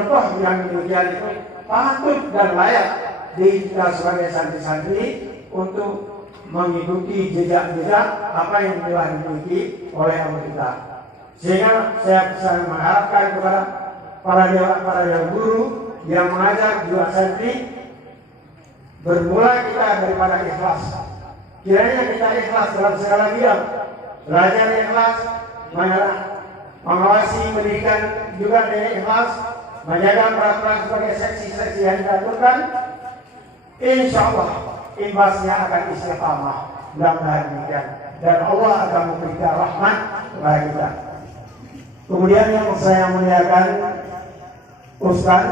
contoh yang demikian itu patut dan layak kita sebagai santri-santri untuk mengikuti jejak-jejak apa yang telah dimiliki oleh Allah kita. Sehingga saya mengharapkan kepada para guru yang mengajar juga santri, bermula kita daripada ikhlas. Kiranya kita ikhlas dalam segala bidang, belajar ikhlas, mengawasi pendidikan juga dengan ikhlas, menjaga peraturan sebagai seksi-seksi yang diaturkan. Insya Allah imbasnya akan istiqamah, mudah-mudahan demikian, dan Allah akan memberikan rahmat kepada kita. Kemudian yang saya muliakan, Ustaz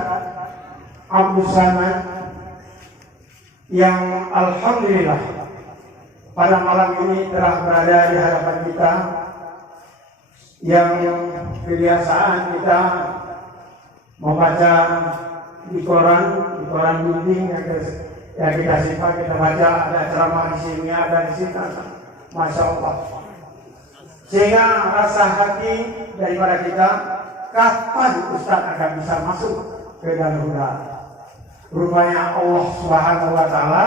Abdul Samad yang alhamdulillah pada malam ini telah berada di hadapan kita, yang kebiasaan kita membaca di koran dinding yang kita simpan, kita baca, ada ceramah di sini, ada di sini, Masya Allah. Sehingga rasa hati daripada kita, kapan Ustaz akan bisa masuk ke dalam huda? Rupanya Allah Subhanahu wa Ta'ala,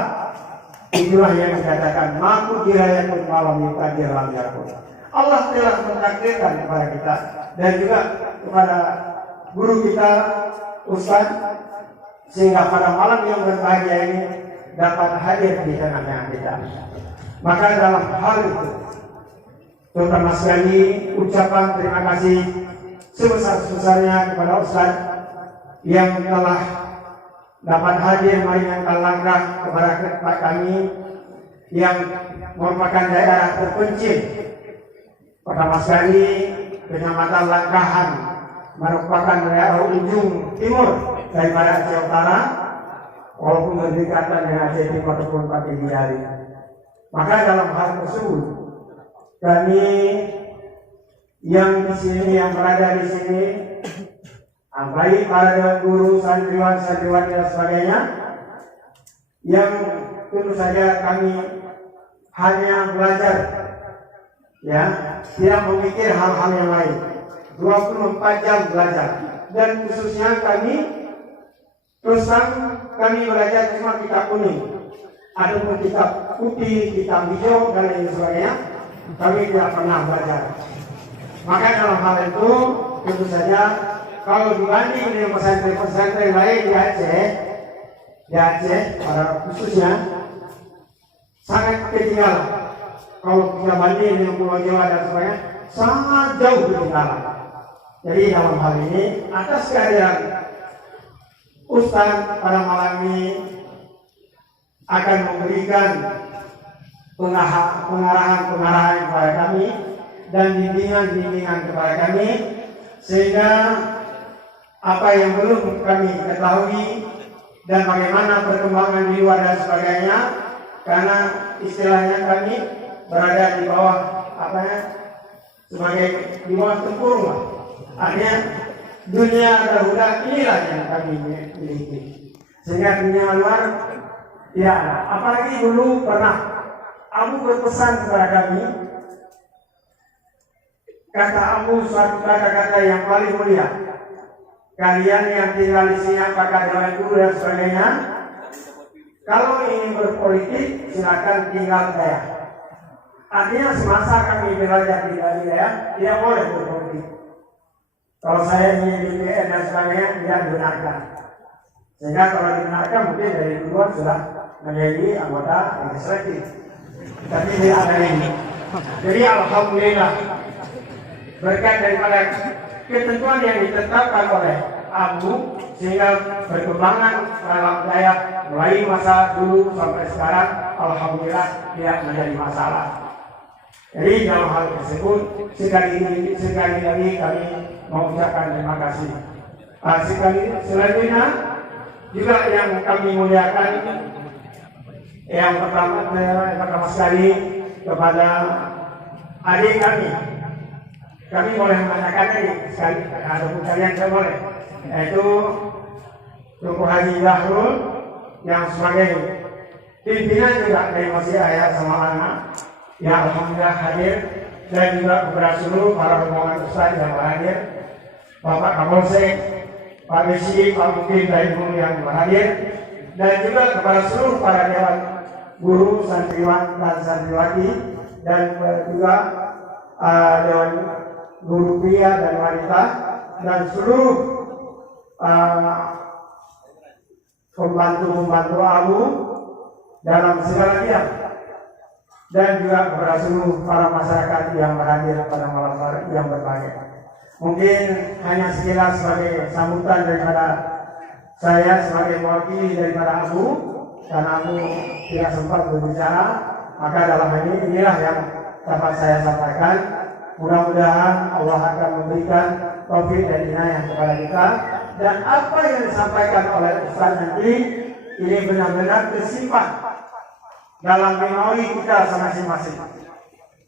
itulah yang dikatakan mampu dirayakun malam yukadir lam yakun. Allah telah mentakdirkan kepada kita dan juga kepada guru kita Ustaz, sehingga pada malam yang berbahagia ini dapat hadir di tengah-tengah kita. Maka dalam hal itu, terutama sekali ucapan terima kasih sebesar-besarnya kepada Ustaz yang telah dapat hadir meringankan langkah kepada kami yang merupakan daerah terpencil. Pertama sekali Kecamatan Langkahan merupakan daerah ujung timur daripada Aceh Utara, walaupun berdekatan dengan Aceh Timur ataupun Pati Bidari. Maka dalam hal tersebut kami yang di sini, yang berada di sini, baik para guru, santriwan dan sebagainya, yang tentu saja kami hanya belajar, ya, tidak memikir hal-hal yang lain. 24 jam belajar, dan khususnya kami terus kami belajar cuma kitab kuning, adapun kitab putih, kitab hijau dan lain sebagainya kami tidak pernah belajar. Maka dalam hal itu tentu saja kalau dibanding dengan pesantren-pesantren lain di Aceh pada khususnya sangat ketinggalan. Kalau kita banding dengan Pulau Jawa dan sebagainya, sangat jauh ketinggalan. Jadi dalam hal ini, atas kehadiran Ustaz pada malam ini akan memberikan pengarahan kepada kami dan bimbingan kepada kami, sehingga apa yang belum kami ketahui dan bagaimana perkembangan di luar dan sebagainya, karena istilahnya kami berada di bawah sebagai di bawah tempurung, artinya dunia terhuda inilah yang kami miliki, sehingga dunia luar tidak ada. Apalagi dulu pernah Abu berpesan kepada kami, kata Abu suatu kata-kata yang paling mulia, kalian yang tinggal di sini apakah dengan guru dan sebagainya, kalau ingin berpolitik silakan tinggal saya. Artinya semasa kami belajar di daerah tidak boleh berpolitik. Kalau saya ingin di BPN dan sebagainya tidak dibenarkan. Sehingga kalau dibenarkan mungkin dari duluan sudah menjadi anggota legislatif. Tapi tidak ada ini. Jadi alhamdulillah berkat daripada ketentuan yang ditetapkan oleh Abu, sehingga perkembangan dalam daya mulai masa dulu sampai sekarang alhamdulillah tidak menjadi masalah. Jadi dalam hal tersebut sekali lagi kami mengucapkan terima kasih. Selanjutnya juga yang kami muliakan, yang pertama sekali kepada adik kami. Kami boleh mengatakan ini sekali, ada kalian saya boleh, yaitu Tuku Haji Zahrul yang sebagai pimpinan juga dari Masjid Ayah sama anak yang alhamdulillah hadir, dan juga kepada seluruh para rombongan ustaz yang hadir, Bapak Kapolsek, Pak Resi, Pak Mungkin, dan Ibu yang hadir, dan juga kepada seluruh para dewan guru, santriwan dan santriwati, dan juga dewan guru pria dan wanita, dan seluruh pembantu-pembantu Abu dalam segala bidang, dan juga kepada seluruh para masyarakat yang hadir pada malam hari yang berbahagia. Mungkin hanya sekilas sebagai sambutan daripada saya sebagai mewakili daripada Abu, karena Abu tidak sempat berbicara, maka dalam hal ini inilah yang dapat saya sampaikan. Mudah-mudahan Allah akan memberikan taufik dan inayah kepada kita, dan apa yang disampaikan oleh Ustaz nanti ini benar-benar tersimpan dalam memori kita masing-masing.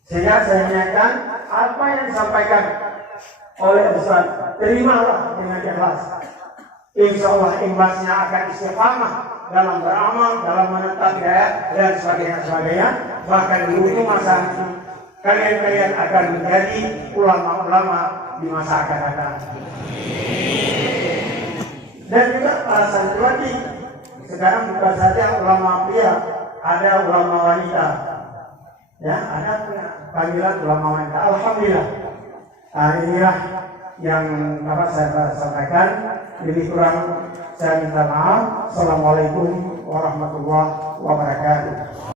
Sehingga saya ingatkan apa yang disampaikan oleh Ustaz, terimalah dengan ikhlas. Insya Allah imbasnya akan istiqamah dalam beramal, dalam menetap gaya dan sebagainya. Bahkan di ujung masa kalian akan menjadi ulama-ulama di masa akan datang. Dan juga para santriwati, sekarang bukan saja ulama pria, ada ulama wanita. Ya, ada panggilan ulama wanita. Alhamdulillah. Inilah yang dapat saya sampaikan. Lebih kurang saya minta maaf. Assalamualaikum warahmatullahi wabarakatuh.